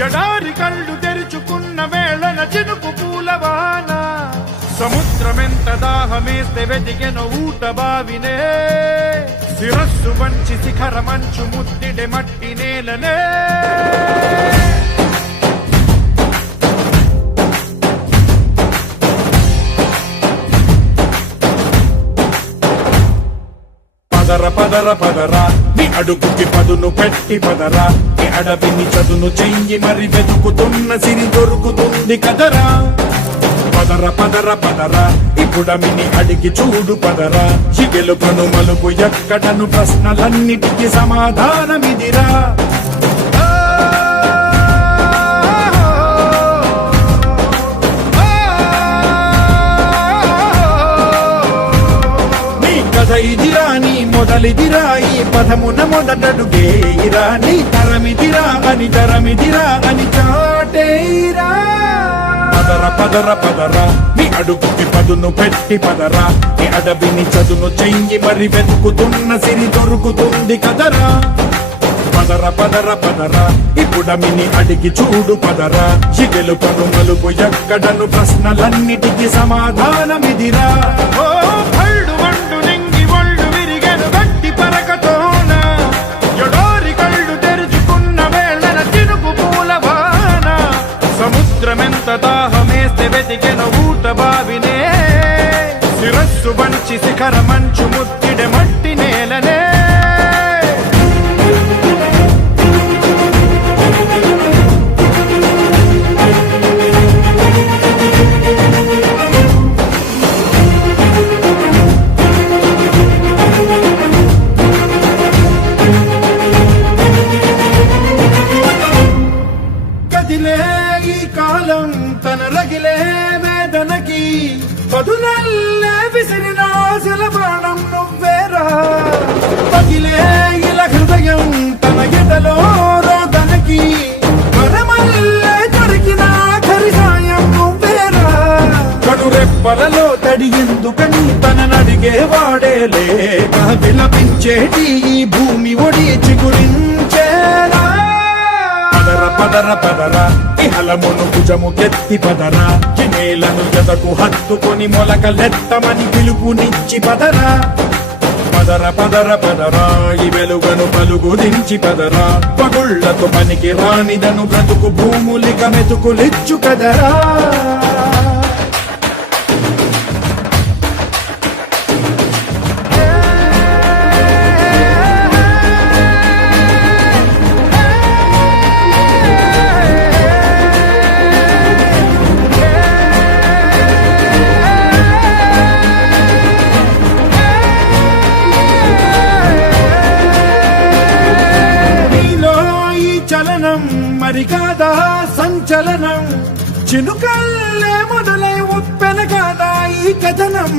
ఎడారి కళ్ళు తెరుచుకున్న వేళన చినుకు పూలవాన సముద్రమెంత దాహమేస్తే వెతికెను ఊట బావినే శిరస్సు వంచి శిఖర మంచు ముద్దిడే మట్టి నేలనే పదర పదర పదరా నీ అడుగుకి పదును పెట్టి పదరా నీ అడవిని చదును చెయ్యి మరి వెతుకుతున్న సిరి దొరుకుతుంది కదరా పదర పదర పదరా ఇప్పుడమిని అడిగి చూడు పదరా చిగెలుపను మలుపు ఎక్కడను ప్రశ్నలన్నిటికీ సమాధానమిదిరా ఇదిరా నీ మొదలిదిరా ఈ పదమున మొదటడుగేయిరా నీ తరమిదిరా అని చాటేరా పదర పదర పదరా నీ అడుగుకి పదును పెట్టి పదరా నీ అడవిని చదును చెయ్యి మరి వెతుకుతున్న సిరి దొరుకుతుంది కదరా పదర పదర పదరా ఇప్పుడమిని అడిగి చూడు పదరా చిగెలుపను మలుపు ఎక్కడను ప్రశ్నలన్నిటికీ సమాధానమిదిరా సముద్రమెంత దాహమేస్తే వెతికెను ఊట బావినే శిరస్సు వంచి శిఖర మంచు ముద్దిడే మట్టి నేలనే ఈ కాలం తన రగిలే వేదనకి పదునల్లే విసిరిన ఆశల బాణం నువ్వేరా పగిలే ఇలా హృదయం తన ఎదలో రోదనకి వరమల్లే దొరికిన ఆఖరి సాయం నువ్వేరా కడురెప్పలలో తడి ఎందుకని తననడిగే వాడే లేక విలపించేటి ఈ భూమి ఒడి చిగురించేరా పదర పదరా ఇహలమును భుజము కెత్తి పదరా నేలను ఎదకు హత్తుకొని మొలకలెత్తమని పిలుపునిచ్చి పదరా పదర పదర పదరా ఈ వెలుగను పలుగు దించి పదరా పగుళ్లకు పనికి రానిదను బ్రతుకు భూములిక మెతుకులిచ్చు కదరా మరి కాదా సంచలనం చినుకల్లే మొదలై ఉప్పెన కాదా ఈ కథనం